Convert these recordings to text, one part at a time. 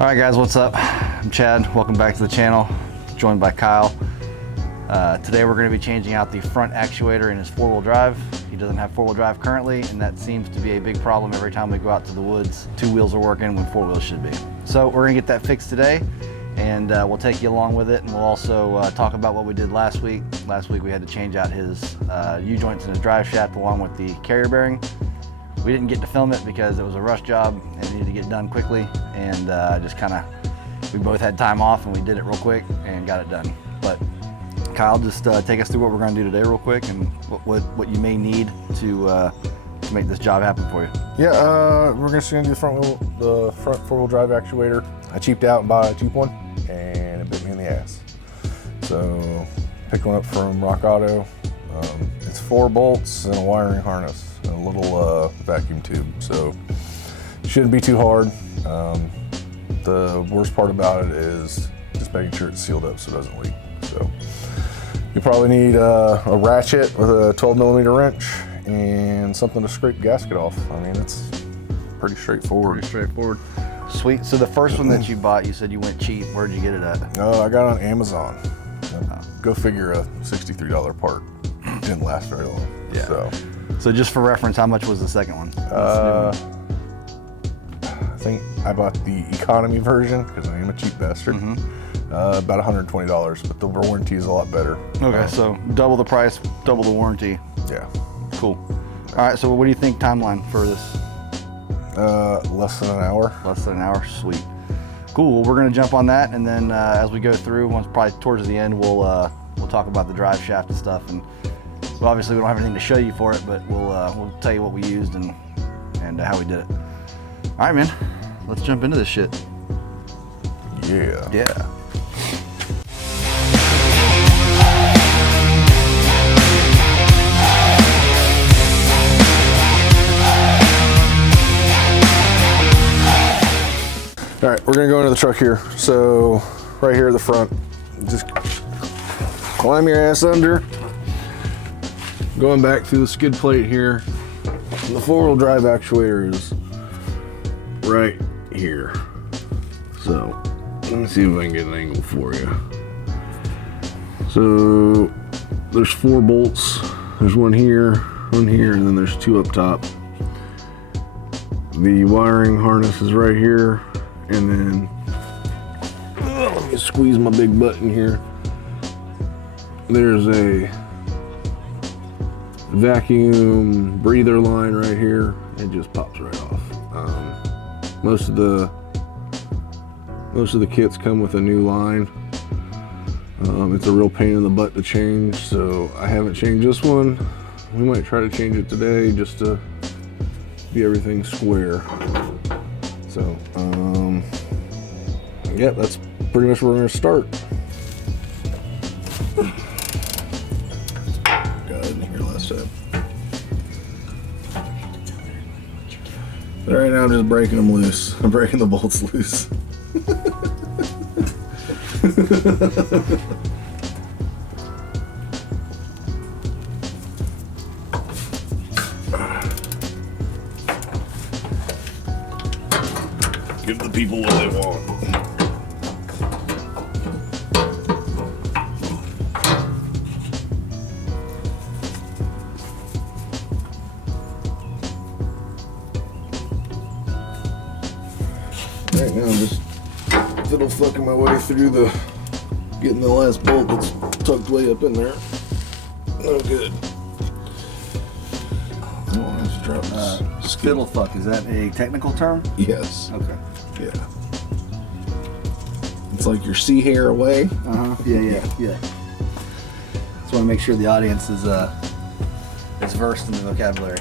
All right guys, what's up? I'm Chad, welcome back to the channel, joined by Kyle. Today we're going to be changing out the front actuator in his four-wheel drive. He doesn't have four-wheel drive currently, and that seems to be a big problem every time we go out to the woods. Two wheels are working when four wheels should be. So we're going to get that fixed today, and we'll take you along with it, and we'll also talk about what we did last week. Last week we had to change out his U-joints in his drive shaft along with the carrier bearing. We didn't get to film it because it was a rush job and it needed to get done quickly, and we both had time off and we did it real quick and got it done. But Kyle, just take us through what we're going to do today real quick and what you may need to make this job happen for you. Yeah, we're just going to do the front four-wheel drive actuator. I cheaped out and bought a cheap one, and it bit me in the ass. So picked one up from Rock Auto. It's 4 bolts and a wiring harness and a little vacuum tube, so shouldn't be too hard. The worst part about it is just making sure it's sealed up so it doesn't leak. So you probably need a ratchet with a 12mm wrench and something to scrape the gasket off. I mean, it's pretty straightforward. Sweet. So the first one that you bought, you said you went cheap. Where'd you get it at? No, I got it on Amazon. Go figure, a $63 part. Didn't last very long. Yeah. So just for reference, how much was the second one? I think I bought the economy version because I am a cheap bastard. About $120, but the warranty is a lot better. Okay, so double the price, double the warranty. Yeah. Cool. All right, so what do you think timeline for this? Less than an hour. Less than an hour, sweet. Cool, well, we're gonna jump on that, and then as we go through, once probably towards the end, we'll talk about the drive shaft and stuff. And well, obviously we don't have anything to show you for it, but we'll tell you what we used and how we did it. All right, man, let's jump into this shit. Yeah. Yeah. All right, we're gonna go into the truck here. So right here at the front, just climb your ass under. Going back through the skid plate here. The four-wheel drive actuator is right here. So let me see if I can get an angle for you. So there's 4 bolts. There's one here, and then there's 2 up top. The wiring harness is right here, and then let me squeeze my big button here. There's a vacuum breather line right here. It just pops right off. Most of the kits come with a new line. It's a real pain in the butt to change, so I haven't changed this one. We might try to change it today just to be everything square. So yeah, that's pretty much where we're gonna start. Got it in here last time. But right now I'm just breaking them loose. I'm breaking the bolts loose. Give the people what they want. Right now I'm just fiddle fucking my way through getting the last bolt that's tucked way up in there. No good. Oh, let's drop this. Fiddle fuck, is that a technical term? Yes. Okay. Yeah. It's like your sea hair away. Yeah. Just want to make sure the audience is versed in the vocabulary.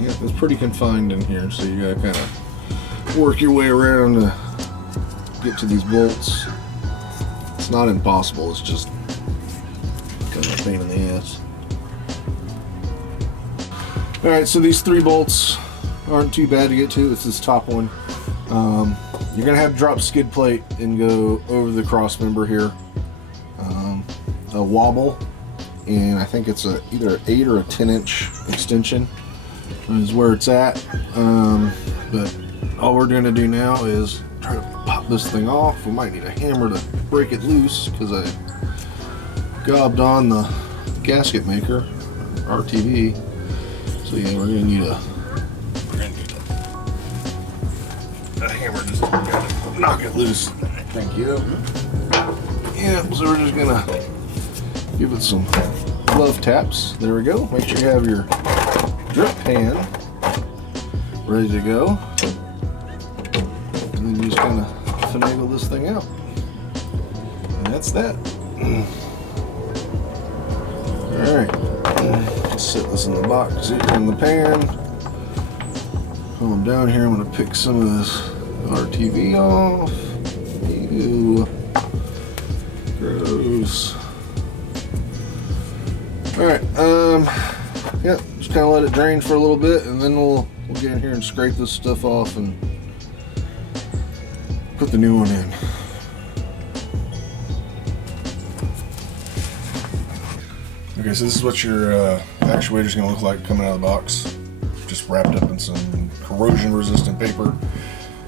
Yeah, it's pretty confined in here, so you gotta kind of work your way around to get to these bolts. It's not impossible, it's just kind of a pain in the ass. Alright, so these 3 bolts aren't too bad to get to. It's this top one. You're gonna have to drop skid plate and go over the cross member here. A wobble, and I think it's either an 8 or a 10-inch extension is where it's at. But all we're going to do now is try to pop this thing off. We might need a hammer to break it loose because I gobbed on the gasket maker, RTV. So yeah, we're gonna need a hammer just to knock it loose. Thank you. Yeah, so we're just gonna give it some glove taps. There we go. Make sure you have your drip pan ready to go. And then you just kind of finagle this thing out. And that's that. Alright. Set this in the box here in the pan. While I'm down here, I'm going to pick some of this RTV off. Ew. Gross. Alright, yeah, just kind of let it drain for a little bit, and then we'll get in here and scrape this stuff off and put the new one in. Okay, so this is what your actuator is going to look like coming out of the box. Just wrapped up in some corrosion-resistant paper.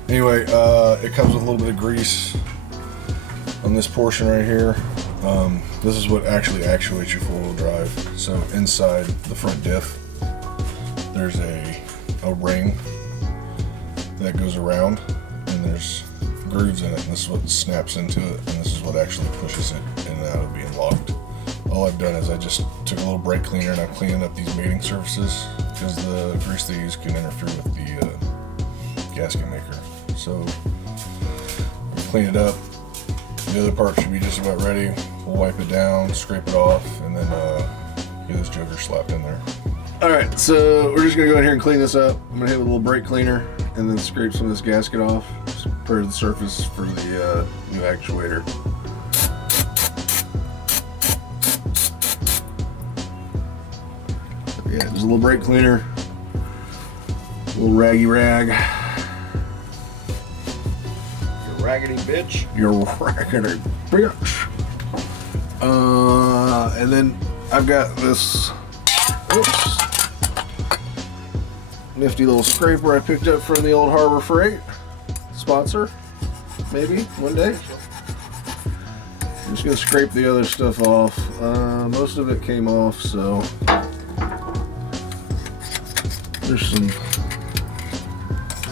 Anyway, it comes with a little bit of grease on this portion right here. This is what actually actuates your four-wheel drive. So inside the front diff, there's a ring that goes around, and there's grooves in it, and this is what snaps into it, and this is what actually pushes it in and out of being locked. All I've done is I just took a little brake cleaner and I'm cleaning up these mating surfaces because the grease they use can interfere with the gasket maker. So clean it up. The other part should be just about ready. We'll wipe it down, scrape it off, and then get this joker slapped in there. Alright, so we're just going to go in here and clean this up. I'm going to hit with a little brake cleaner and then scrape some of this gasket off. Just prepare the surface for the new actuator. Yeah, just a little brake cleaner, a little raggy rag. You raggedy bitch. You're raggedy bitch. And then I've got this nifty little scraper I picked up from the old Harbor Freight sponsor. Maybe one day. I'm just gonna scrape the other stuff off. Most of it came off, so. There's some,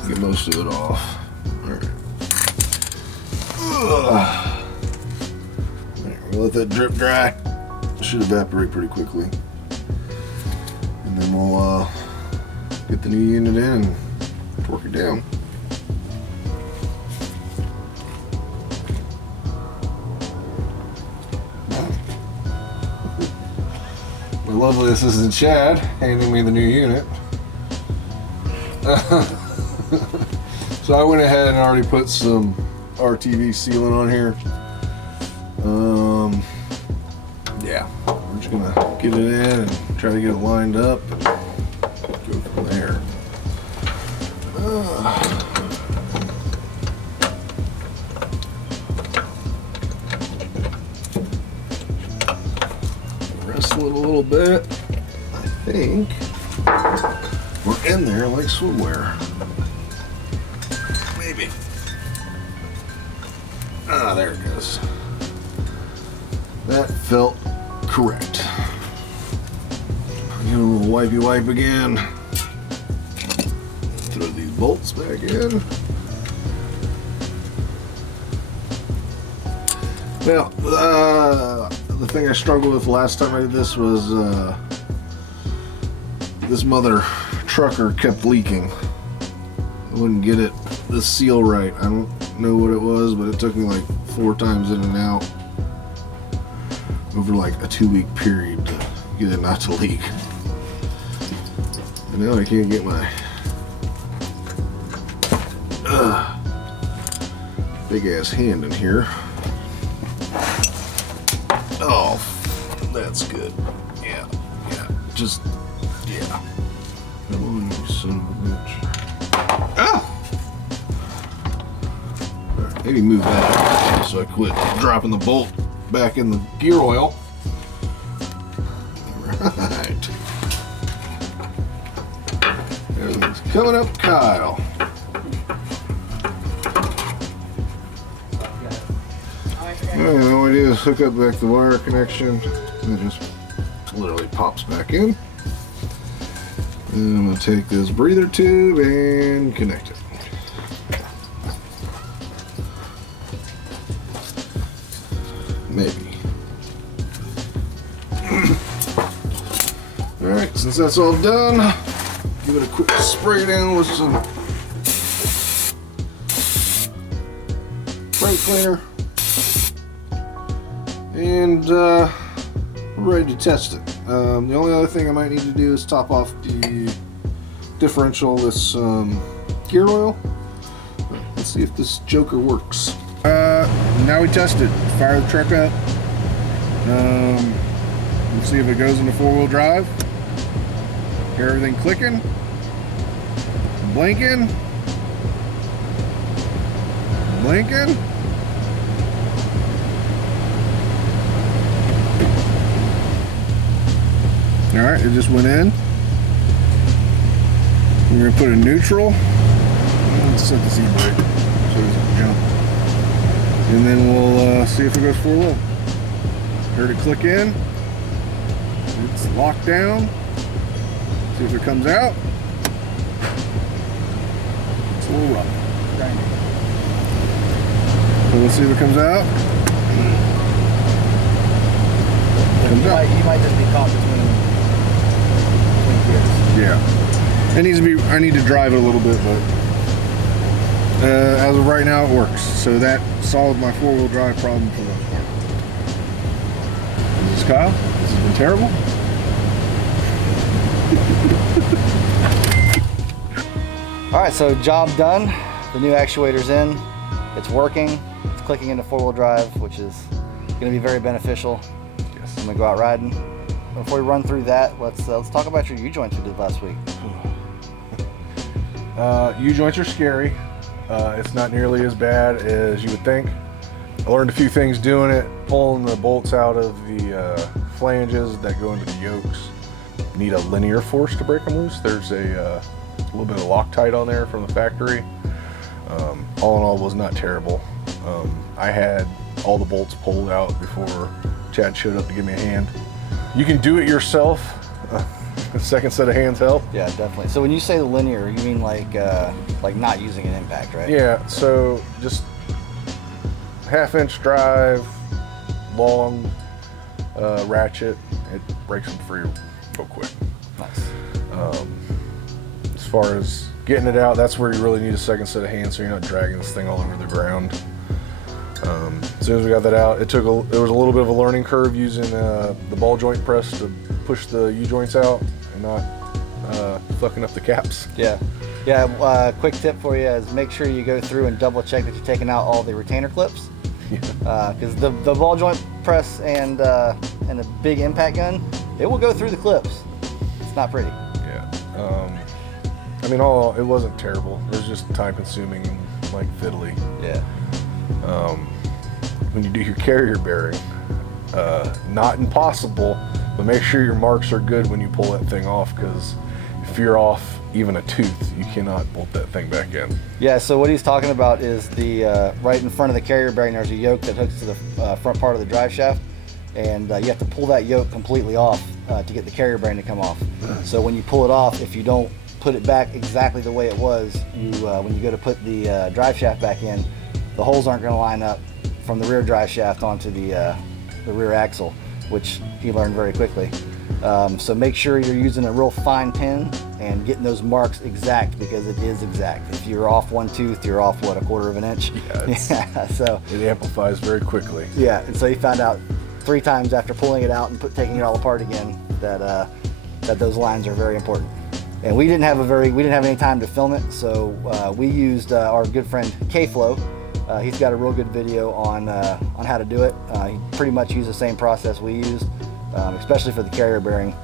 get most of it off. Alright. We'll let that drip dry. It should evaporate pretty quickly. And then we'll get the new unit in and torque it down. My lovely assistant Chad handing me the new unit. So I went ahead and already put some RTV sealant on here. Yeah, we're just gonna get it in and try to get it lined up and go from there. Wrestle it a little bit. I think we're in there like swimwear. Maybe. Ah, there it goes. That felt correct. Get a little wipey wipe again. Throw these bolts back in. Now, the thing I struggled with last time I did this was this mother trucker kept leaking. I wouldn't get it, the seal right. I don't know what it was, but it took me like 4 times in and out over like a 2-week period to get it not to leak. And now I can't get my big ass hand in here. Oh, that's good. Yeah, just, yeah. Come on, you son of a bitch. Ah! Alright, maybe move that so I quit dropping the bolt back in the gear oil. Alright. Everything's coming up, Kyle. And all I do is hook up back the wire connection, and it just literally pops back in. And I'm going to take this breather tube and connect it. Maybe. Alright, since that's all done, give it a quick spray down with some brake cleaner. And we're ready to test it. The only other thing I might need to do is top off the differential, this gear oil. Let's see if this joker works. Now we test it. Fire the truck up. Let's see if it goes into 4-wheel drive. Hear everything clicking, blinking, blinking. All right, it just went in. We're gonna put it in neutral. Let's set the seat brake so it doesn't jump. And then we'll see if it goes 4-wheel. Heard it click in. It's locked down. See if it comes out. It's a little rough. So let's see if it comes out. Comes out. You might just be caught between gears. Yeah. It needs to be. I need to drive it a little bit, but as of right now, it works. So that solved my 4-wheel drive problem for the most part. This is Kyle. This has been terrible. Alright, so job done. The new actuator's in. It's working. It's clicking into 4-wheel drive, which is going to be very beneficial. Yes. I'm going to go out riding. Before we run through that, let's talk about your U-joints we did last week. U-joints are scary. It's not nearly as bad as you would think. I learned a few things doing it, pulling the bolts out of the flanges that go into the yokes. You need a linear force to break them loose. There's a little bit of Loctite on there from the factory. All in all, it was not terrible. I had all the bolts pulled out before Chad showed up to give me a hand. You can do it yourself. A second set of hands help. Yeah, definitely. So when you say linear, you mean like not using an impact, right? Yeah, so just 1/2-inch drive, long ratchet. It breaks them free real quick. Nice. As far as getting it out, that's where you really need a second set of hands so you're not dragging this thing all over the ground. As soon as we got that out, there was a little bit of a learning curve using the ball joint press to push the U-joints out and not fucking up the caps. Yeah. Quick tip for you is make sure you go through and double check that you're taking out all the retainer clips. Because the ball joint press and a big impact gun, it will go through the clips. It's not pretty. Yeah. I mean, it wasn't terrible. It was just time consuming and like fiddly. Yeah. When you do your carrier bearing, not impossible, but make sure your marks are good when you pull that thing off, because if you're off even a tooth, you cannot bolt that thing back in. Yeah, so what he's talking about is the right in front of the carrier bearing, there's a yoke that hooks to the front part of the drive shaft, and you have to pull that yoke completely off to get the carrier bearing to come off. So when you pull it off, if you don't put it back exactly the way it was, when you go to put the drive shaft back in, the holes aren't going to line up from the rear drive shaft onto the rear axle, which he learned very quickly. So make sure you're using a real fine pin and getting those marks exact, because it is exact. If you're off one tooth, you're off, what, 1/4 of an inch? Yeah, so it amplifies very quickly. Yeah, and so he found out 3 times after pulling it out and taking it all apart again that those lines are very important. And we didn't have any time to film it, so we used our good friend K-Flow. He's got a real good video on how to do it. He pretty much used the same process we used, especially for the carrier bearing.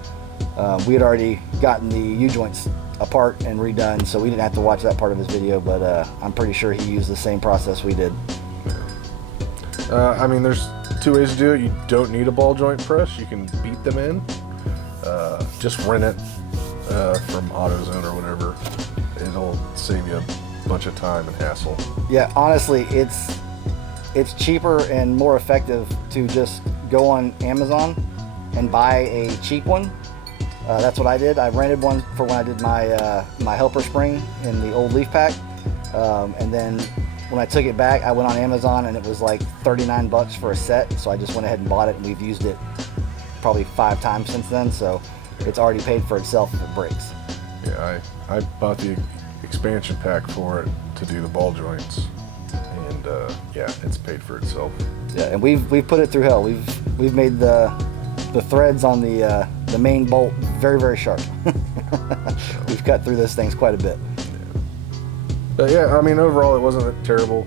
We had already gotten the U-joints apart and redone, so we didn't have to watch that part of his video, but I'm pretty sure he used the same process we did. I mean, there's 2 ways to do it. You don't need a ball joint press. You can beat them in. Just rent it from AutoZone or whatever. It'll save you a bunch of time and hassle. Yeah, honestly, it's it's cheaper and more effective to just go on Amazon and buy a cheap one. That's what I did. I rented one for when I did my my helper spring in the old leaf pack, and then when I took it back, I went on Amazon and it was like 39 bucks for a set. So I just went ahead and bought it, and we've used it probably 5 times since then. So it's already paid for itself if it breaks. Yeah, I bought the expansion pack for it to do the ball joints, and yeah, it's paid for itself. Yeah, and we've put it through hell. We've made the threads on the main bolt very sharp. We've cut through those things quite a bit. Yeah. But yeah, I mean, overall it wasn't terrible.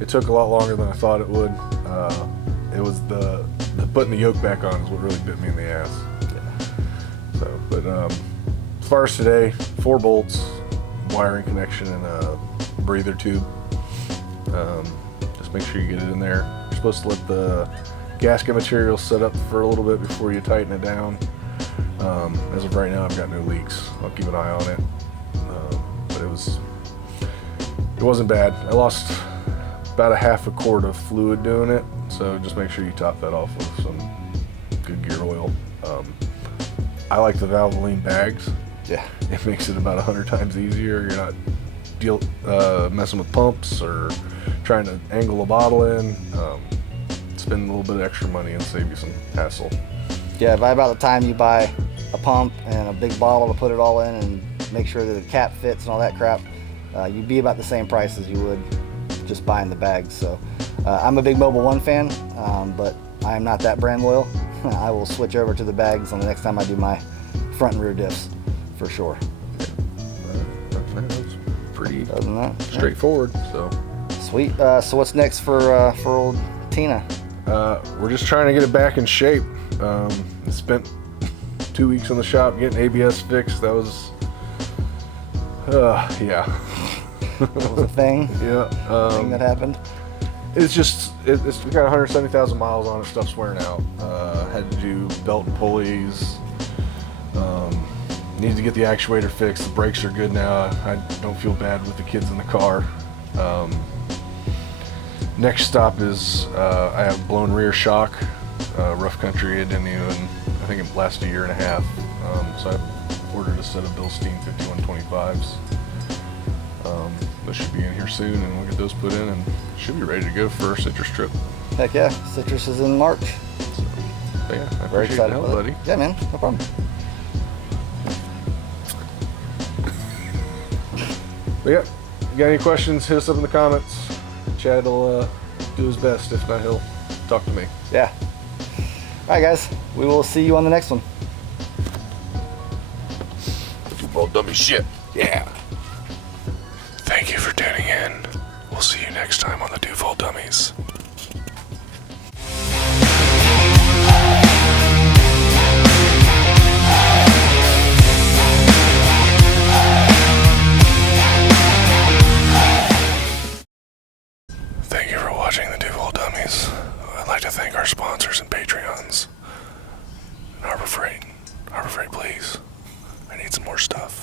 It took a lot longer than I thought it would. It was the putting the yoke back on is what really bit me in the ass. Yeah. So, but as far as today, 4 bolts, wiring connection, and a breather tube. Just make sure you get it in there. You're supposed to let the gasket material set up for a little bit before you tighten it down. As of right now, I've got no leaks. I'll keep an eye on it. But it wasn't bad. I lost about a half a quart of fluid doing it, so just make sure you top that off with some good gear oil. I like the Valvoline bags. Yeah, it makes it about 100 times easier. You're not messing with pumps or trying to angle a bottle in. Spend a little bit of extra money and save you some hassle. Yeah, by about the time you buy a pump and a big bottle to put it all in and make sure that the cap fits and all that crap, you'd be about the same price as you would just buying the bags. So I'm a big Mobil 1 fan, but I am not that brand loyal. I will switch over to the bags on the next time I do my front and rear diffs for sure. That's pretty Other than that, straightforward. So sweet. So what's next for old Tina? We're just trying to get it back in shape. Spent 2 weeks in the shop getting ABS fixed. That was yeah. That was a thing. Yeah. Thing that happened. It's just it's got 170,000 miles on it. Stuff's wearing out. Had to do belt and pulleys. Need to get the actuator fixed. The brakes are good now. I don't feel bad with the kids in the car. Next stop is I have blown rear shock. Rough country. It didn't even, I think it lasted a year and a half. So I ordered a set of Bilstein 5125s. Those should be in here soon, and we'll get those put in and should be ready to go for our citrus trip. Heck yeah, citrus is in March. So, but yeah, I Very appreciate excited the help, about it. buddy. Yeah, man, no problem. But yeah, you got any questions, hit us up in the comments. Chad will do his best. If not, he'll talk to me. Yeah. All right, guys, we will see you on the next one. Well, dummy shit. Yeah. Thank you for tuning in. We'll see you next time on the Duval Dummies. Thank you for watching the Duval Dummies. I'd like to thank our sponsors and Patreons. Harbor Freight. Harbor Freight, please. I need some more stuff.